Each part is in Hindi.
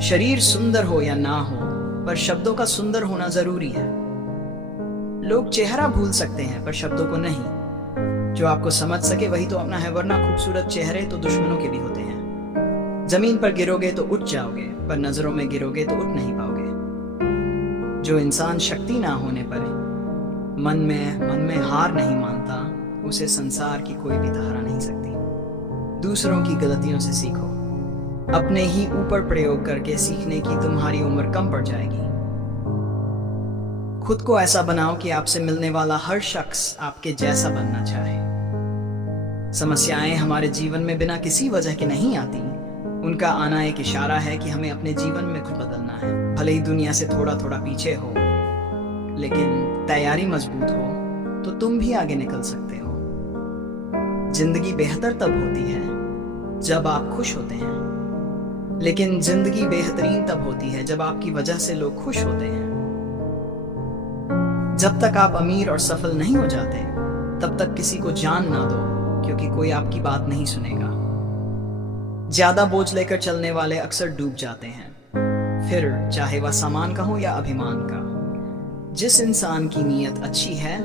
शरीर सुंदर हो या ना हो, पर शब्दों का सुंदर होना जरूरी है। लोग चेहरा भूल सकते हैं पर शब्दों को नहीं। जो आपको समझ सके वही तो अपना है, वरना खूबसूरत चेहरे तो दुश्मनों के भी होते हैं। जमीन पर गिरोगे तो उठ जाओगे, पर नजरों में गिरोगे तो उठ नहीं पाओगे। जो इंसान शक्ति ना होने पर मन में हार नहीं मानता, उसे संसार की कोई भी सहारा नहीं सकती। दूसरों की गलतियों से सीखो, अपने ही ऊपर प्रयोग करके सीखने की तुम्हारी उम्र कम पड़ जाएगी। खुद को ऐसा बनाओ कि आपसे मिलने वाला हर शख्स आपके जैसा बनना चाहे। समस्याएं हमारे जीवन में बिना किसी वजह के नहीं आती, उनका आना एक इशारा है कि हमें अपने जीवन में खुद बदलना है। भले ही दुनिया से थोड़ा थोड़ा पीछे हो, लेकिन तैयारी मजबूत हो तो तुम भी आगे निकल सकते हो। जिंदगी बेहतर तब होती है जब आप खुश होते हैं, लेकिन जिंदगी बेहतरीन तब होती है जब आपकी वजह से लोग खुश होते हैं। जब तक आप अमीर और सफल नहीं हो जाते, तब तक किसी को जान ना दो, क्योंकि कोई आपकी बात नहीं सुनेगा। ज्यादा बोझ लेकर चलने वाले अक्सर डूब जाते हैं, फिर चाहे वह सामान का हो या अभिमान का। जिस इंसान की नीयत अच्छी है,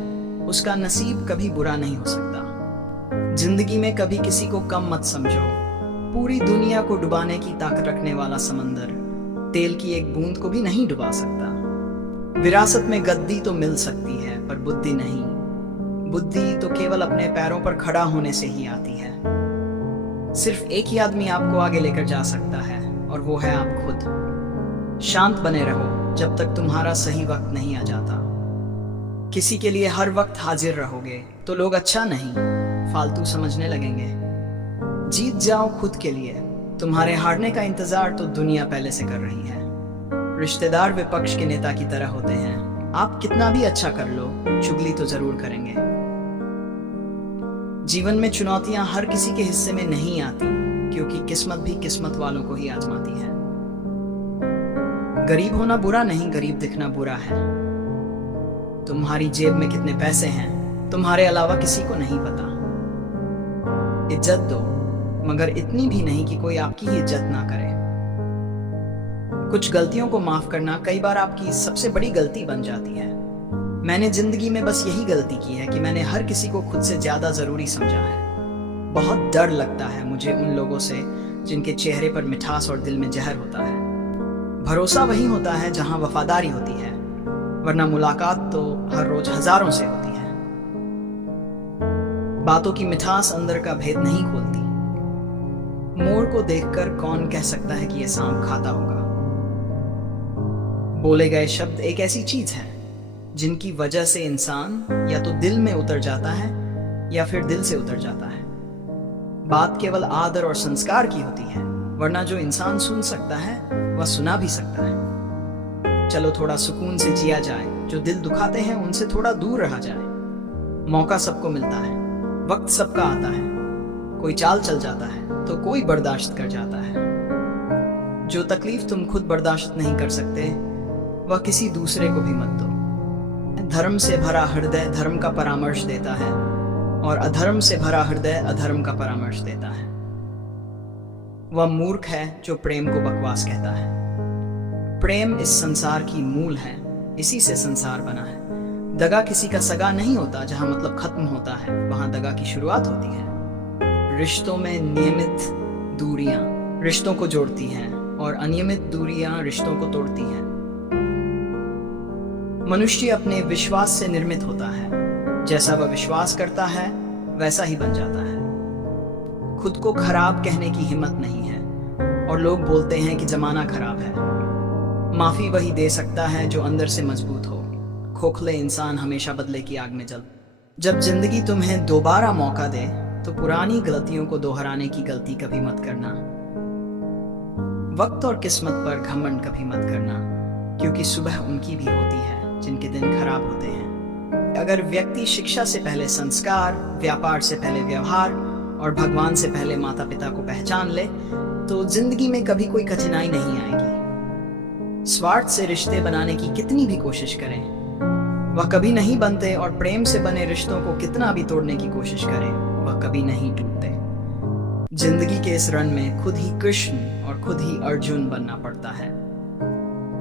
उसका नसीब कभी बुरा नहीं हो सकता। जिंदगी में कभी किसी को कम मत समझो। पूरी दुनिया को डुबाने की ताकत रखने वाला समंदर तेल की एक बूंद को भी नहीं डुबा सकता। विरासत में गद्दी तो मिल सकती है, पर बुद्धि नहीं। बुद्धि तो केवल अपने पैरों पर खड़ा होने से ही आती है। सिर्फ एक ही आदमी आपको आगे लेकर जा सकता है, और वो है आप खुद। शांत बने रहो जब तक तुम्हारा सही वक्त नहीं आ जाता। किसी के लिए हर वक्त हाजिर रहोगे तो लोग अच्छा नहीं, फालतू समझने लगेंगे। जीत जाओ खुद के लिए, तुम्हारे हारने का इंतजार तो दुनिया पहले से कर रही है। रिश्तेदार विपक्ष के नेता की तरह होते हैं, आप कितना भी अच्छा कर लो, चुगली तो जरूर करेंगे। जीवन में चुनौतियां हर किसी के हिस्से में नहीं आती, क्योंकि किस्मत भी किस्मत वालों को ही आजमाती है। गरीब होना बुरा नहीं, गरीब दिखना बुरा है। तुम्हारी जेब में कितने पैसे हैं, तुम्हारे अलावा किसी को नहीं पता। इज्जत दो, मगर इतनी भी नहीं कि कोई आपकी ही इज्जत ना करे। कुछ गलतियों को माफ करना कई बार आपकी सबसे बड़ी गलती बन जाती है। मैंने जिंदगी में बस यही गलती की है कि मैंने हर किसी को खुद से ज्यादा जरूरी समझा है। बहुत डर लगता है मुझे उन लोगों से जिनके चेहरे पर मिठास और दिल में जहर होता है। भरोसा वही होता है जहां वफादारी होती है, वरना मुलाकात तो हर रोज हजारों से होती है। बातों की मिठास अंदर का भेद नहीं खोलती। मोर को देखकर कौन कह सकता है कि यह सांप खाता होगा। बोले गए शब्द एक ऐसी चीज है जिनकी वजह से इंसान या तो दिल में उतर जाता है या फिर दिल से उतर जाता है। बात केवल आदर और संस्कार की होती है, वरना जो इंसान सुन सकता है वह सुना भी सकता है। चलो थोड़ा सुकून से जिया जाए, जो दिल दुखाते हैं उनसे थोड़ा दूर रहा जाए। मौका सबको मिलता है, वक्त सबका आता है। कोई चाल चल जाता है तो कोई बर्दाश्त कर जाता है। जो तकलीफ तुम खुद बर्दाश्त नहीं कर सकते, वह किसी दूसरे को भी मत दो। धर्म से भरा हृदय धर्म का परामर्श देता है, और अधर्म से भरा हृदय अधर्म का परामर्श देता है। वह मूर्ख है जो प्रेम को बकवास कहता है। प्रेम इस संसार की मूल है, इसी से संसार बना है। दगा किसी का सगा नहीं होता। जहां मतलब खत्म होता है, वहां दगा की शुरुआत होती है। रिश्तों में नियमित दूरियां रिश्तों को जोड़ती हैं, और अनियमित दूरियां रिश्तों को तोड़ती हैं। मनुष्य अपने विश्वास से निर्मित होता है। जैसा वह विश्वास करता है वैसा ही बन जाता है। खुद को खराब कहने की हिम्मत नहीं है, और लोग बोलते हैं कि जमाना खराब है। माफी वही दे सकता है जो अंदर से मजबूत हो। खोखले इंसान हमेशा बदले की आग में जल। जब जिंदगी तुम्हें दोबारा मौका दे, तो पुरानी गलतियों को दोहराने की गलती कभी मत करना। वक्त और किस्मत पर घमंड कभी मत करना, क्योंकि सुबह उनकी भी होती है जिनके दिन खराब होते हैं। अगर व्यक्ति शिक्षा से पहले संस्कार, व्यापार से पहले व्यवहार और भगवान से पहले माता पिता को पहचान ले, तो जिंदगी में कभी कोई कठिनाई नहीं आएगी। स्वार्थ से रिश्ते बनाने की कितनी भी कोशिश करें, वह कभी नहीं बनते, और प्रेम से बने रिश्तों को कितना भी तोड़ने की कोशिश करें, वह कभी नहीं टूटते। जिंदगी के इस रन में खुद ही कृष्ण और खुद ही अर्जुन बनना पड़ता है।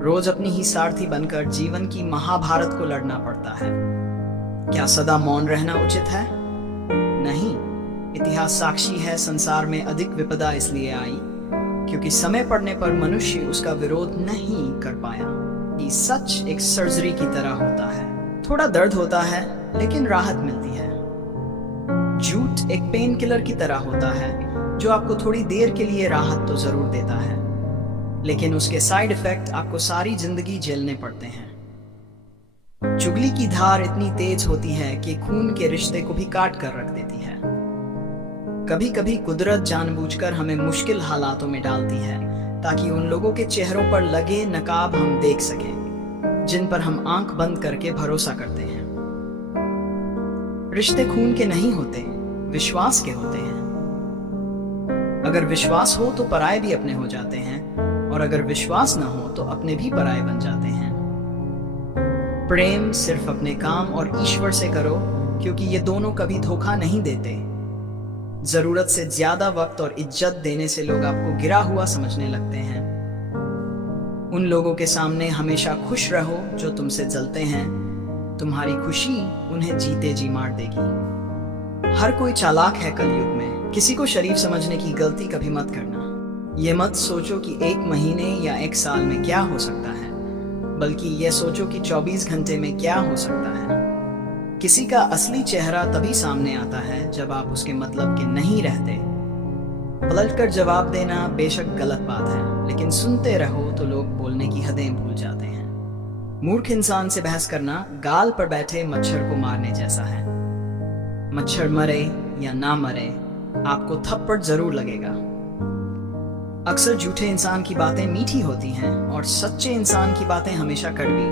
रोज अपनी ही सारथी बनकर जीवन की महाभारत को लड़ना पड़ता है। क्या सदा मौन रहना उचित है? नहीं। इतिहास साक्षी है, संसार में अधिक विपदा इसलिए आई क्योंकि समय पड़ने पर मनुष्य उसका विरोध नहीं कर पाया। कि सच एक सर्जरी की तरह होता है, थोड़ा दर्द होता है लेकिन राहत मिलती है। झूठ एक पेन किलर की तरह होता है जो आपको थोड़ी देर के लिए राहत तो जरूर देता है, लेकिन उसके साइड इफेक्ट आपको सारी जिंदगी झेलने पड़ते हैं। चुगली की धार इतनी तेज होती है कि खून के रिश्ते को भी काट कर रख देती है। कभी कभी कुदरत जानबूझकर हमें मुश्किल हालातों में डालती है ताकि उन लोगों के चेहरों पर लगे नकाब हम देख सकें जिन पर हम आंख बंद करके भरोसा करते हैं। रिश्ते खून के नहीं होते, विश्वास के होते हैं। अगर विश्वास हो तो पराये भी अपने हो जाते हैं, और अगर विश्वास ना हो तो अपने भी पराये बन जाते हैं। प्रेम सिर्फ अपने काम और ईश्वर से करो, क्योंकि ये दोनों कभी धोखा नहीं देते। जरूरत से ज्यादा वक्त और इज्जत देने से लोग आपको गिरा हुआ समझने लगते हैं। उन लोगों के सामने हमेशा खुश रहो जो तुमसे जलते हैं। तुम्हारी खुशी उन्हें जीते जी मार देगी। हर कोई चालाक है कलयुग में। किसी को शरीफ समझने की गलती कभी मत करना। ये मत सोचो कि 1 महीने या 1 साल में क्या हो सकता है, बल्कि यह सोचो कि 24 घंटे में क्या हो सकता है। किसी का असली चेहरा तभी सामने आता है जब आप उसके मतलब के नहीं रहते। पलटकर जवाब देना बेशक गलत बात है, लेकिन सुनते रहो तो लोग बोलने की हदें भूल जाते हैं। मूर्ख इंसान से बहस करना गाल पर बैठे मच्छर को मारने जैसा है। मच्छर मरे या ना मरे, आपको थप्पड़ जरूर लगेगा। अक्सर झूठे इंसान की बातें मीठी होती हैं और सच्चे इंसान की बातें हमेशा कड़वी।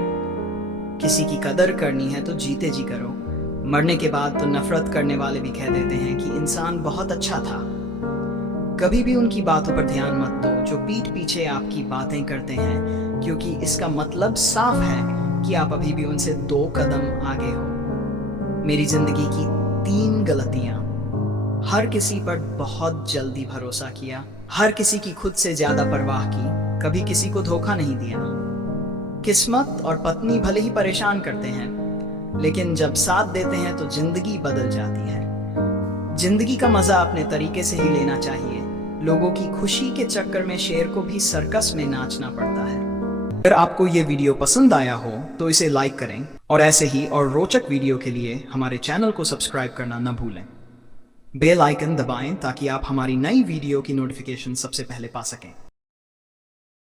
किसी की कदर करनी है तो जीते जी करो। मरने के बाद तो नफरत करने वाले भी कह देते हैं कि इंसान बहुत अच्छा था। कभी भी उनकी बातों पर ध्यान मत दो जो पीठ पीछे आपकी बातें करते हैं, क्योंकि इसका मतलब साफ है कि आप अभी भी उनसे 2 कदम आगे हो। मेरी जिंदगी की 3 गलतियां। हर किसी पर बहुत जल्दी भरोसा किया, हर किसी की खुद से ज्यादा परवाह की, कभी किसी को धोखा नहीं दिया। किस्मत और पत्नी भले ही परेशान करते हैं, लेकिन जब साथ देते हैं तो जिंदगी बदल जाती है। जिंदगी का मजा अपने तरीके से ही लेना चाहिए। लोगों की खुशी के चक्कर में शेर को भी सर्कस में नाचना पड़ता है। अगर आपको ये वीडियो पसंद आया हो तो इसे लाइक करें, और ऐसे ही और रोचक वीडियो के लिए हमारे चैनल को सब्सक्राइब करना न भूलें। बेल आइकन दबाएं ताकि आप हमारी नई वीडियो की नोटिफिकेशन सबसे पहले पा सकें।